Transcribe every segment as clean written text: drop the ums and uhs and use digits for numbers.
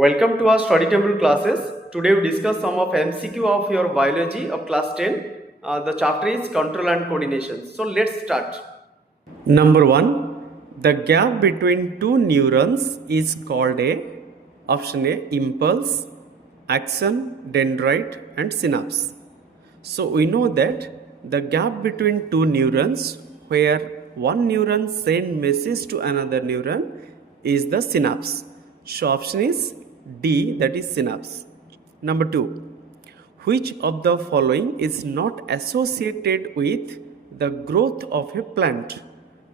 Welcome to our study table classes. Today we discuss some of MCQ of your biology of class 10. The chapter is control and coordination. So let's start. Number 1. The gap between two neurons is called a option A impulse, axon, dendrite and synapse. So we know that the gap between two neurons where one neuron sends message to another neuron is the synapse. So option is D, that is synapse. Number 2. Which of the following is not associated with the growth of a plant?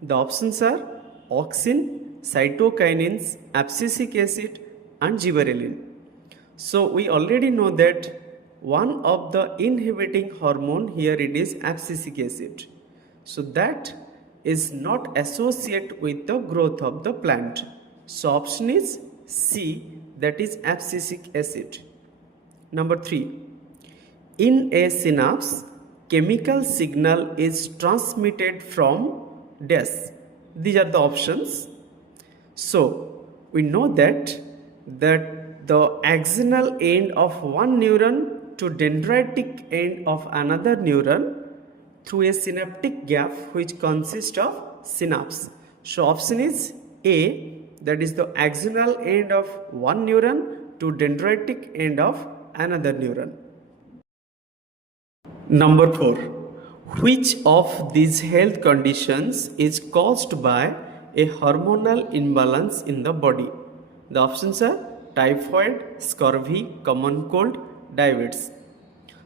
The options are auxin, cytokinins, abscisic acid and gibberellin. So we already know that one of the inhibiting hormone here it is abscisic acid. So that is not associated with the growth of the plant. So option is C, that is abscisic acid. Number 3. In a synapse, chemical signal is transmitted from dash. These are the options. So we know that the axonal end of one neuron to dendritic end of another neuron through a synaptic gap which consists of synapse. So option is A, that is the axonal end of one neuron to dendritic end of another neuron. Number 4. Which of these health conditions is caused by a hormonal imbalance in the body? The options are typhoid, scurvy, common cold, diabetes.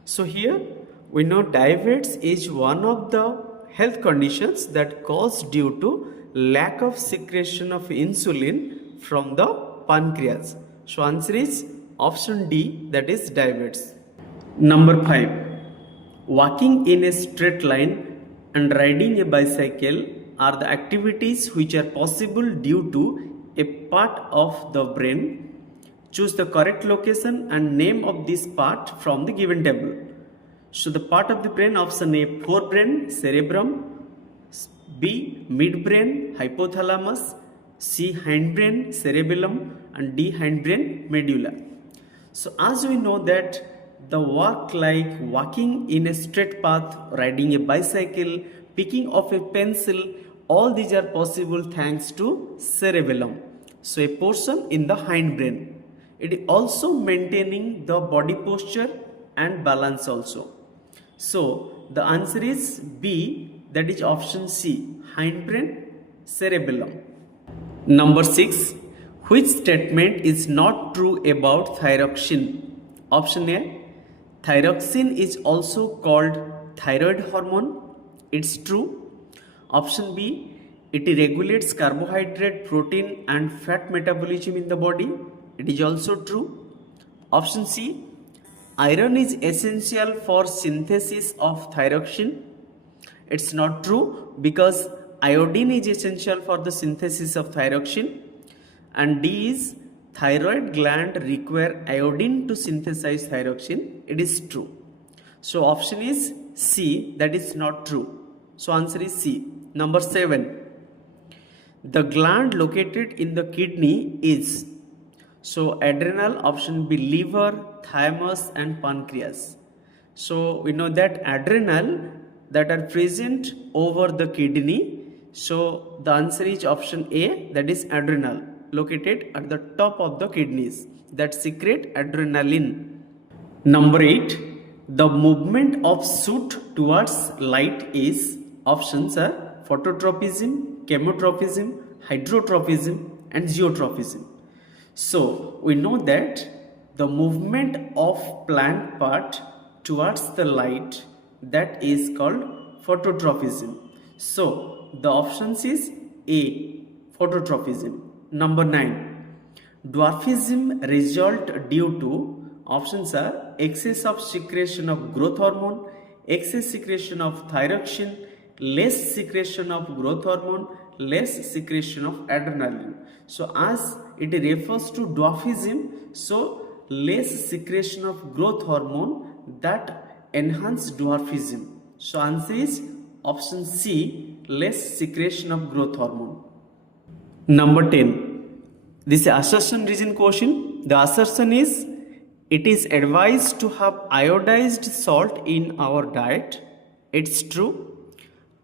So here we know diabetes is one of the health conditions that caused due to lack of secretion of insulin from the pancreas. So answer is option D, that is diabetes. Number 5. Walking in a straight line and riding a bicycle are the activities which are possible due to a part of the brain. Choose the correct location and name of this part from the given table. So the part of the brain, option A forebrain, cerebrum, B midbrain, hypothalamus, C hindbrain, cerebellum and D hindbrain, medulla. So as we know that the work like walking in a straight path, riding a bicycle, picking up a pencil, all these are possible thanks to cerebellum. So a portion in the hindbrain. It is also maintaining the body posture and balance also. So the answer is B, that is option C, hindbrain, cerebellum. Number 6. Which statement is not true about thyroxine? Option A. Thyroxine is also called thyroid hormone. It's true. Option B. It regulates carbohydrate, protein and fat metabolism in the body. It is also true. Option C. Iron is essential for synthesis of thyroxine. It's not true because iodine is essential for the synthesis of thyroxine. And D is thyroid gland require iodine to synthesize thyroxine. It is true. So option is C, that is not true. So answer is C. Number 7. The gland located in the kidney is, so adrenal, option B liver, thymus and pancreas. So we know that adrenal that are present over the kidney. So the answer is option A, that is adrenal, located at the top of the kidneys that secrete adrenaline. Number 8. The movement of soot towards light is, options are phototropism, chemotropism, hydrotropism and geotropism. So we know that the movement of plant part towards the light, that is called phototropism. So the options is A, phototropism. Number 9. Dwarfism result due to, options are excess of secretion of growth hormone, excess secretion of thyroxine, less secretion of growth hormone, less secretion of adrenaline. So as it refers to dwarfism, so less secretion of growth hormone that enhance dwarfism. So answer is option C, less secretion of growth hormone. Number 10. This assertion reason question. The assertion is, it is advised to have iodized salt in our diet. It's true.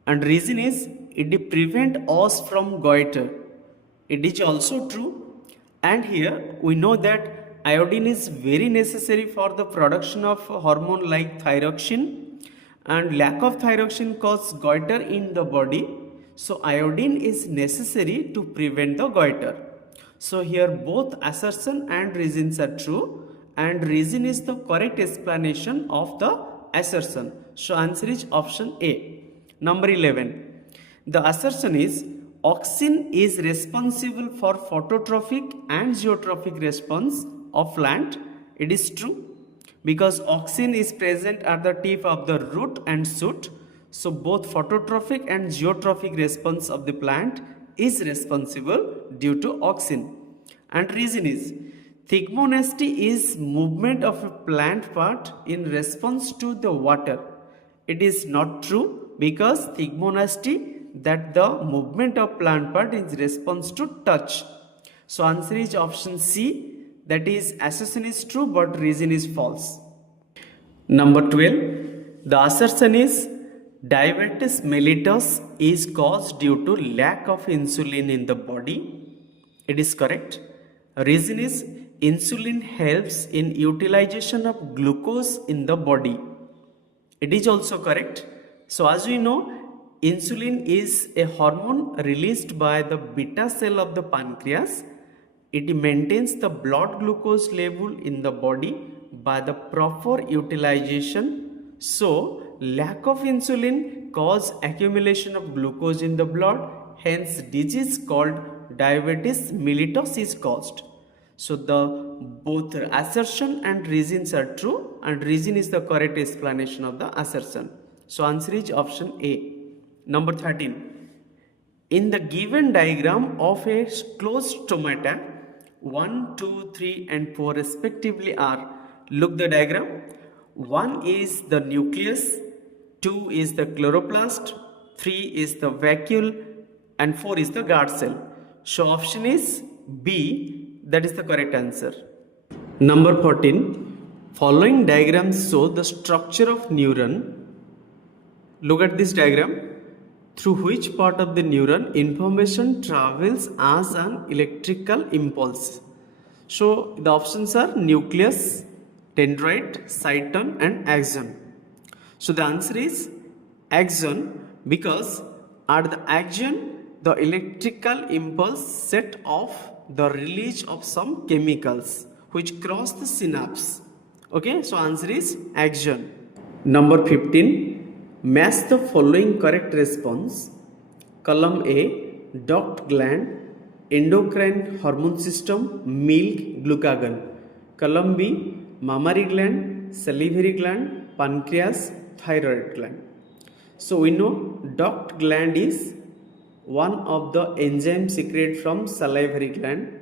And reason is, it will prevent us from goiter. It is also true. And here we know that iodine is very necessary for the production of hormone like thyroxine, and lack of thyroxine causes goiter in the body. So iodine is necessary to prevent the goiter. So here both assertion and reasons are true, and reason is the correct explanation of the assertion. So answer is option A. Number 11. The assertion is, auxin is responsible for phototrophic and geotrophic response of plant. It is true, because auxin is present at the tip of the root and shoot. So both phototrophic and geotrophic response of the plant is responsible due to auxin. And reason is, thigmonasty is movement of a plant part in response to the water. It is not true, because thigmonasty, that the movement of plant part is response to touch. So answer is option C, that is assertion is true but reason is false. Number 12. The assertion is, diabetes mellitus is caused due to lack of insulin in the body. It is correct. Reason is, insulin helps in utilization of glucose in the body. It is also correct. So as we know, insulin is a hormone released by the beta cell of the pancreas. It maintains the blood glucose level in the body by the proper utilization. So lack of insulin causes accumulation of glucose in the blood. Hence disease called diabetes mellitus is caused. So the both assertion and reasons are true, and reason is the correct explanation of the assertion. So answer is option A. Number 13. In the given diagram of a closed stomata, 1, 2, 3 and 4 respectively are, look the diagram. 1 is the nucleus, 2 is the chloroplast, 3 is the vacuole and 4 is the guard cell. So option is B, that is the correct answer. Number 14. Following diagrams show the structure of neuron. Look at this diagram. Through which part of the neuron information travels as an electrical impulse. So the options are nucleus, dendrite, cyton and axon. So the answer is axon, because at the axon the electrical impulse set off the release of some chemicals which cross the synapse. Okay, so answer is axon. Number 15. Match the following correct response. Column A, duct gland, endocrine hormone system, milk, glucagon. Column B, mammary gland, salivary gland, pancreas, thyroid gland. So we know duct gland is one of the enzymes secreted from salivary gland.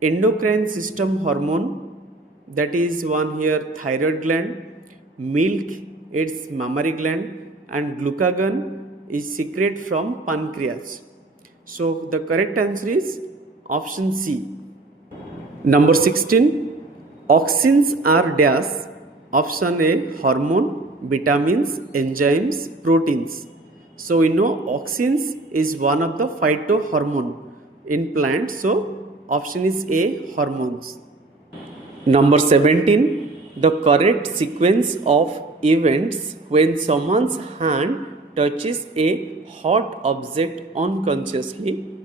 Endocrine system hormone, that is one here thyroid gland. Milk, it's mammary gland, and glucagon is secreted from pancreas. So the correct answer is option C. Number 16. Auxins are dash. Option A, hormone, vitamins, enzymes, proteins. So we know auxins is one of the phytohormone in plants. So option is A, hormones. Number 17. The correct sequence of events when someone's hand touches a hot object unconsciously.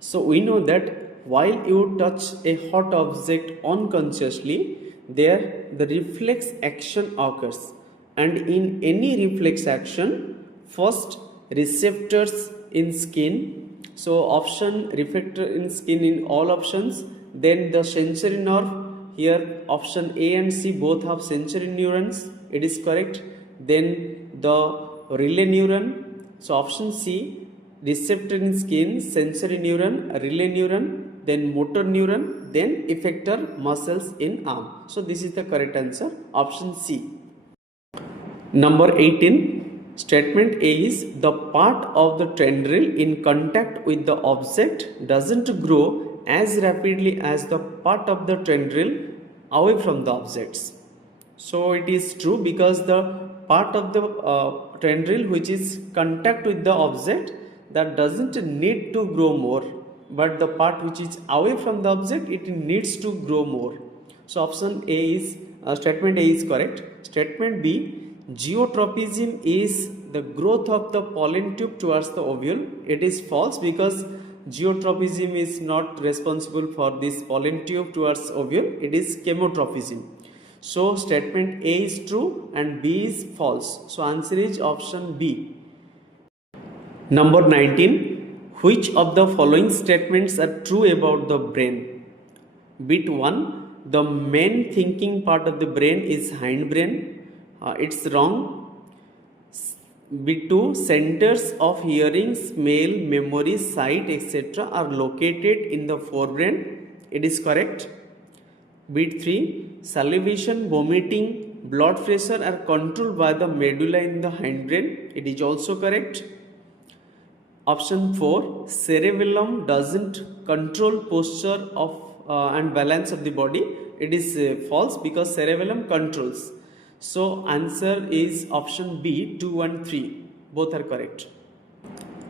So we know that while you touch a hot object unconsciously, there the reflex action occurs, and in any reflex action, first receptors in skin, so option reflector in skin in all options, then the sensory nerve. Here option A and C both have sensory neurons, it is correct. Then the relay neuron, so option C, receptor in skin, sensory neuron, relay neuron, then motor neuron, then effector muscles in arm. So this is the correct answer, option C. Number 18. Statement A is, the part of the tendril in contact with the object doesn't grow grow as rapidly as the part of the tendril away from the objects. So it is true because the part of the tendril which is contact with the object, that doesn't need to grow more, but the part which is away from the object, it needs to grow more. So option A is statement A is correct. Statement B, geotropism is the growth of the pollen tube towards the ovule. It is false because geotropism is not responsible for this pollen tube towards ovule. It is chemotropism. So statement A is true and B is false. So answer is option B. Number 19. Which of the following statements are true about the brain? Bit 1. The main thinking part of the brain is hindbrain. It's wrong. Bit 2. Centers of hearing, smell, memory, sight, etc. are located in the forebrain. It is correct. Bit 3. Salivation, vomiting, blood pressure are controlled by the medulla in the hindbrain. It is also correct. Option 4. Cerebellum doesn't control posture of and balance of the body. It is false because cerebellum controls. So answer is option B, 2 and 3. Both are correct.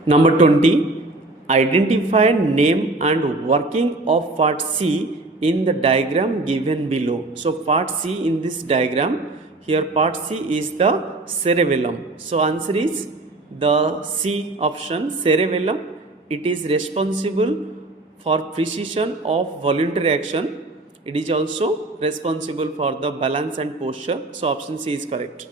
Number 20. Identify name and working of part C in the diagram given below. So part C in this diagram, here part C is the cerebellum. So answer is the C option, cerebellum. It is responsible for precision of voluntary action. It is also responsible for the balance and posture. So option C is correct.